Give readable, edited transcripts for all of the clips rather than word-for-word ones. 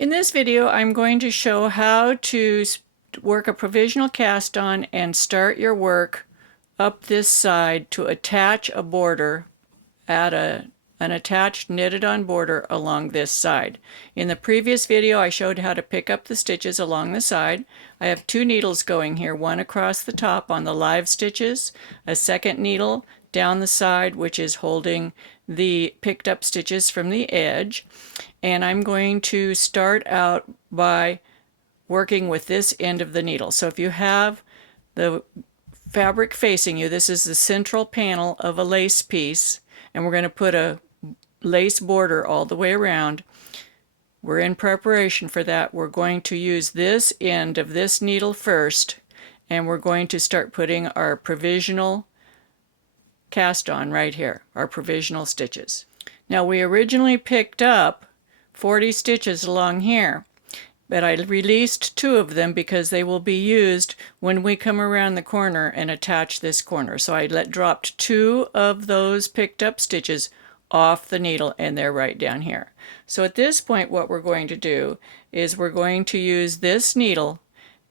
In this video, I'm going to show how to work a provisional cast on and start your work up this side to attach a border at an attached knitted on border along this side. In the previous video, I showed how to pick up the stitches along the side. I have two needles going here, one across the top on the live stitches, a second needle down the side which is holding the picked up stitches from the edge. And I'm going to start out by working with this end of the needle. So if you have the fabric facing you, this is the central panel of a lace piece, and we're going to put a lace border all the way around. We're in preparation for that. We're going to use this end of this needle first, and we're going to start putting our provisional cast on right here, our provisional stitches. Now we originally picked up 40 stitches along here, but I released 2 of them because they will be used when we come around the corner and attach this corner. So I dropped 2 of those picked up stitches off the needle, and they're right down here. So at this point what we're going to do is we're going to use this needle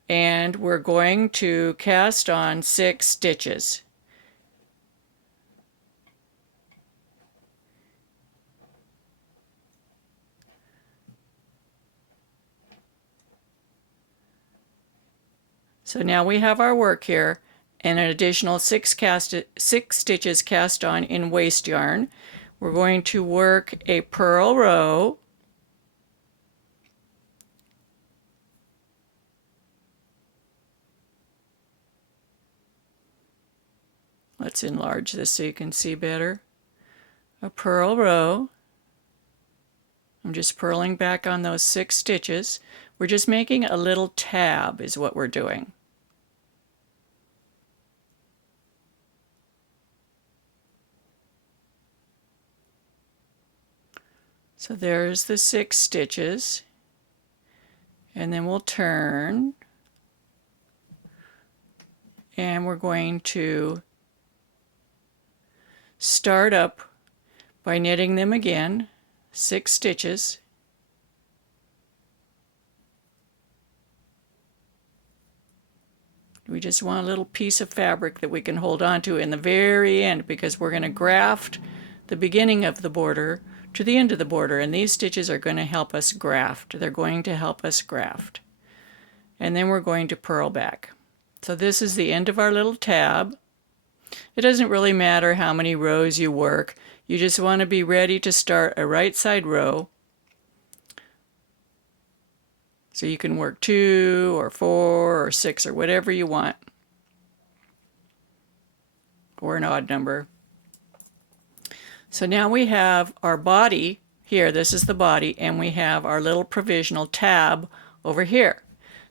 and we're going to cast on 6 stitches. So now we have our work here, and an additional 6 stitches cast on in waste yarn. We're going to work a purl row, let's enlarge this so you can see better, a purl row. I'm just purling back on those 6 stitches. We're just making a little tab is what we're doing. So there's the 6 stitches, and then we'll turn, and we're going to start up by knitting them again, 6 stitches. We just want a little piece of fabric that we can hold on to in the very end, because we're going to graft the beginning of the border to the end of the border, and these stitches are going to help us graft. They're going to help us graft. And then we're going to purl back. So this is the end of our little tab. It doesn't really matter how many rows you work. You just want to be ready to start a right side row. So you can work 2 or 4 or 6 or whatever you want, or an odd number. So now we have our body here, this is the body, and we have our little provisional tab over here.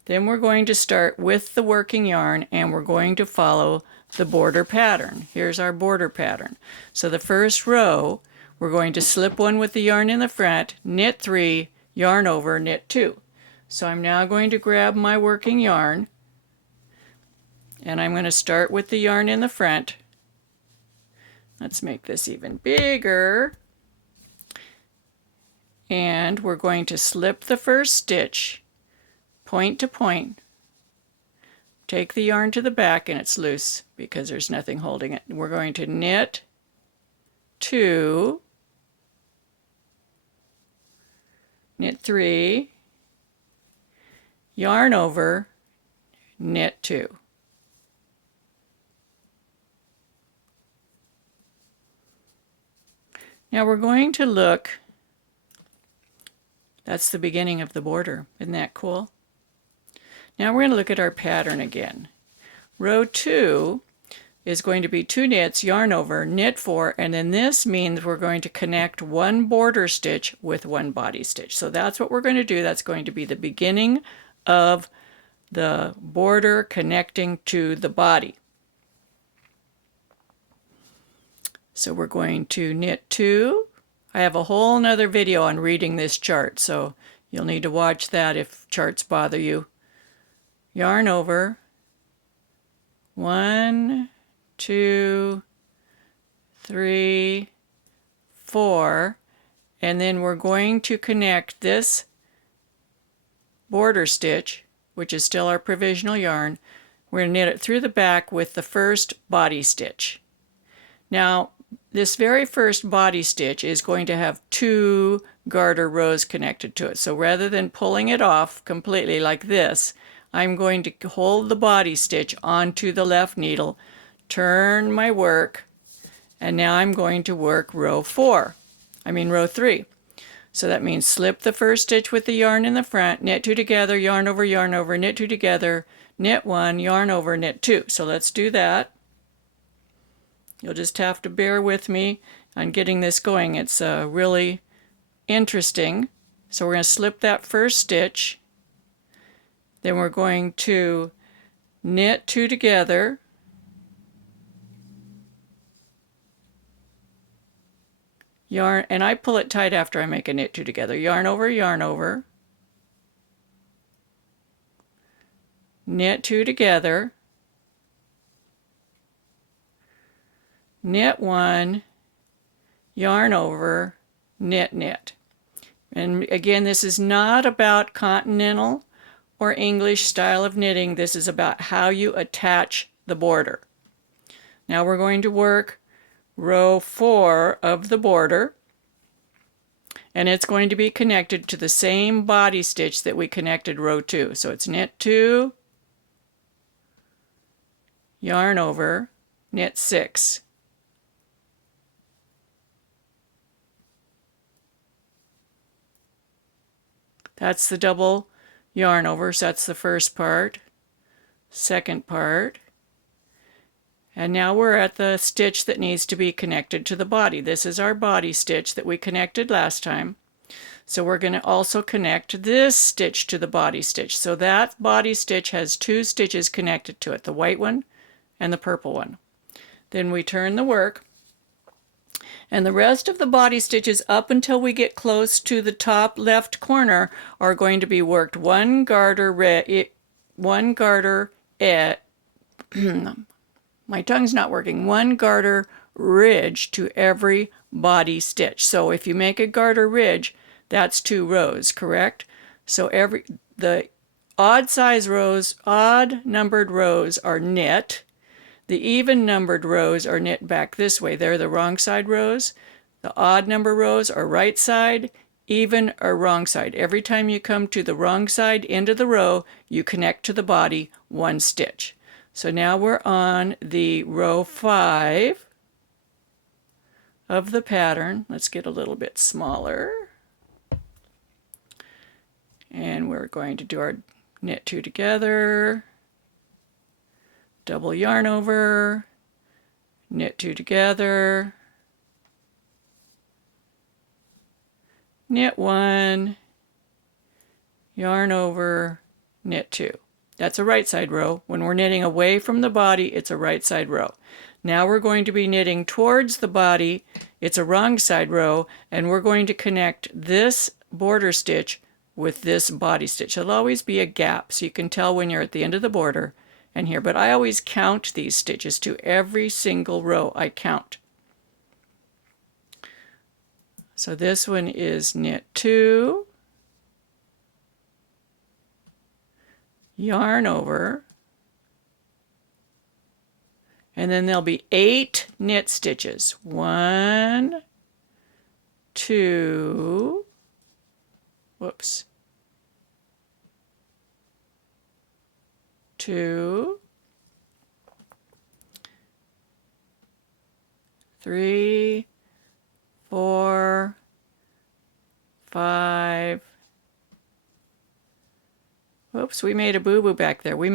Then we're going to start with the working yarn, and we're going to follow the border pattern. Here's our border pattern. So the first row, we're going to slip 1 with the yarn in the front, knit 3, yarn over, knit 2. So I'm now going to grab my working yarn, and I'm going to start with the yarn in the front. Let's make this even bigger. And we're going to slip the first stitch, point to point. Take the yarn to the back, and it's loose because there's nothing holding it. We're going to knit 2, knit 3, yarn over, knit 2. Now we're going to look, that's the beginning of the border. Isn't that cool? Now we're going to look at our pattern again. Row 2 is going to be 2 knits, yarn over, knit 4, and then this means we're going to connect 1 border stitch with 1 body stitch. So that's what we're going to do. That's going to be the beginning of the border connecting to the body. So we're going to knit 2. I have a whole nother video on reading this chart, so you'll need to watch that if charts bother you. Yarn over, 1, 2, 3, 4, and then we're going to connect this border stitch, which is still our provisional yarn. We're going to knit it through the back with the first body stitch. Now, this very first body stitch is going to have 2 garter rows connected to it. So rather than pulling it off completely like this, I'm going to hold the body stitch onto the left needle, turn my work, and now I'm going to work row 3. So that means slip the first stitch with the yarn in the front, knit 2 together, yarn over, knit 2 together, knit 1, yarn over, knit 2. So let's do that. You'll just have to bear with me on getting this going. It's really interesting. So we're going to slip that first stitch. Then we're going to knit 2 together. Yarn, and I pull it tight after I make a knit 2 together. Yarn over, knit 2 together, knit 1, yarn over, knit. And again, this is not about continental or English style of knitting. This is about how you attach the border. Now we're going to work row 4 of the border, and it's going to be connected to the same body stitch that we connected row 2. So it's knit 2, yarn over, knit 6. That's the double yarn over, so that's the first part, second part. And now we're at the stitch that needs to be connected to the body. This is our body stitch that we connected last time. So we're going to also connect this stitch to the body stitch. So that body stitch has 2 stitches connected to it, the white one and the purple one. Then we turn the work, and the rest of the body stitches up until we get close to the top left corner are going to be worked one garter my tongue's not working, 1 garter ridge to every body stitch. So if you make a garter ridge, that's 2 rows, correct? So the odd numbered rows are knit. The even numbered rows are knit back this way. They're the wrong side rows. The odd number rows are right side, even or wrong side. Every time you come to the wrong side end of the row, you connect to the body 1 stitch. So now we're on the row 5 of the pattern. Let's get a little bit smaller. And we're going to do our knit 2 together, double yarn over, knit 2 together, knit 1, yarn over, knit 2. That's a right side row. When we're knitting away from the body, it's a right side row. Now we're going to be knitting towards the body. It's a wrong side row, and we're going to connect this border stitch with this body stitch. There'll always be a gap, so you can tell when you're at the end of the border and here. But I always count these stitches to every single row. I count. So this one is knit 2, yarn over, and then there'll be 8 knit stitches. 1, 2, whoops, 2, 3, 4, 5. Whoops, we made a boo-boo back there. We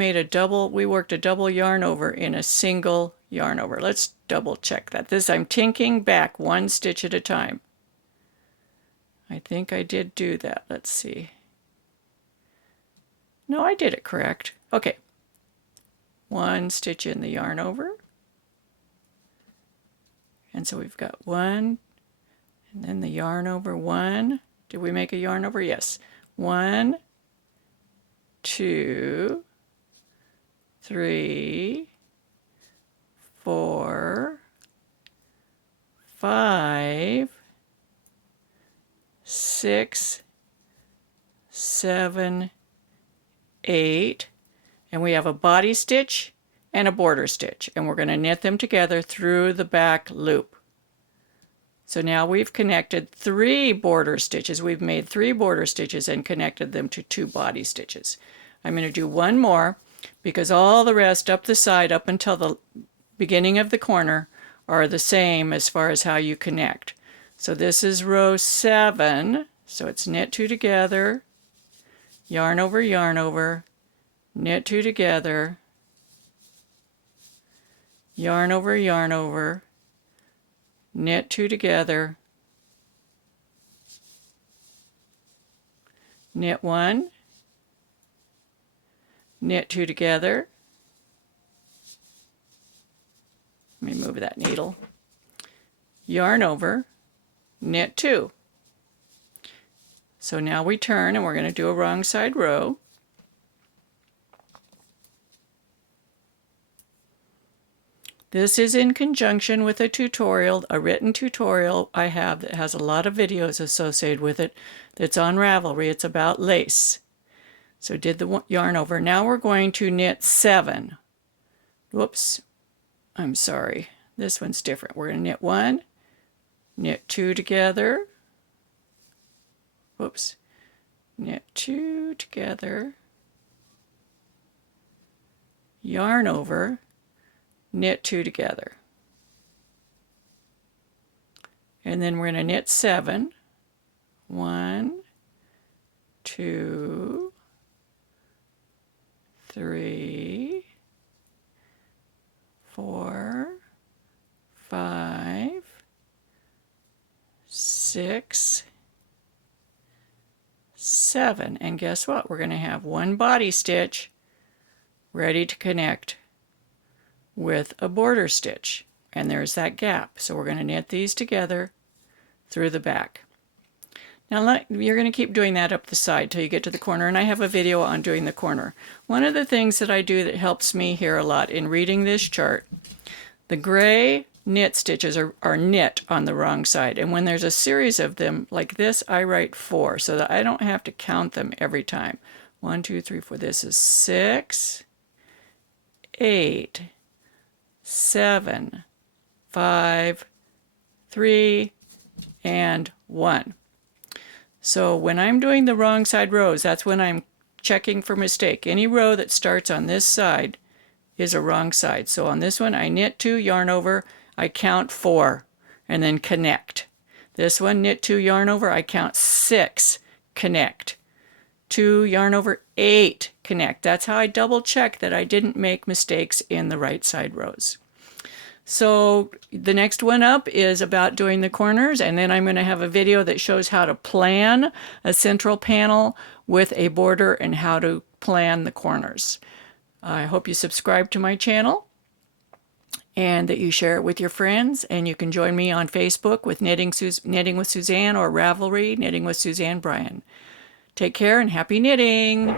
worked a double yarn over in a single yarn over. Let's double check that. I'm tinking back 1 stitch at a time. I think I did do that. Let's see. No, I did it correct. Okay. 1 stitch in the yarn over. And so we've got 1, and then the yarn over 1. Did we make a yarn over? Yes. 1, 2, 3, 4, 5, 6, 7, 8, and we have a body stitch and a border stitch, and we're going to knit them together through the back loop. So now we've connected 3 border stitches. We've made 3 border stitches and connected them to 2 body stitches. I'm going to do one more because all the rest up the side up until the beginning of the corner are the same as far as how you connect. So this is row 7, so it's knit 2 together, yarn over, knit 2 together, yarn over, knit 2 together, knit 1, knit 2 together. Let me move that needle. Yarn over, knit 2. So now we turn and we're going to do a wrong side row. This is in conjunction with a tutorial, a written tutorial I have that has a lot of videos associated with it that's on Ravelry. It's about lace. So did the yarn over. Now we're going to knit 7. Whoops, I'm sorry. This one's different. We're going to knit 1, knit 2 together. Whoops. Knit 2 together. Yarn over. Knit 2 together. And then we're going to knit 7. 1, 2, 3, 4, 5, 6, 7. And guess what? We're going to have 1 body stitch ready to connect with a border stitch. And there's that gap. So we're going to knit these together through the back. Now you're going to keep doing that up the side till you get to the corner, and I have a video on doing the corner. One of the things that I do that helps me here a lot in reading this chart, the gray knit stitches are knit on the wrong side, and when there's a series of them like this, I write 4 so that I don't have to count them every time. 1, 2, 3, 4. This is 6, 8, 7, 5, 3, and 1. So when I'm doing the wrong side rows, that's when I'm checking for mistake. Any row that starts on this side is a wrong side. So on this one, I knit 2, yarn over, I count 4, and then connect. This one, knit 2, yarn over, I count 6, connect. 2, yarn over, 8, connect. That's how I double check that I didn't make mistakes in the right side rows. So the next one up is about doing the corners, and then I'm going to have a video that shows how to plan a central panel with a border and how to plan the corners. I hope you subscribe to my channel and that you share it with your friends, and you can join me on Facebook with Knitting with Suzanne, or Ravelry, Knitting with Suzanne Bryan. Take care and happy knitting!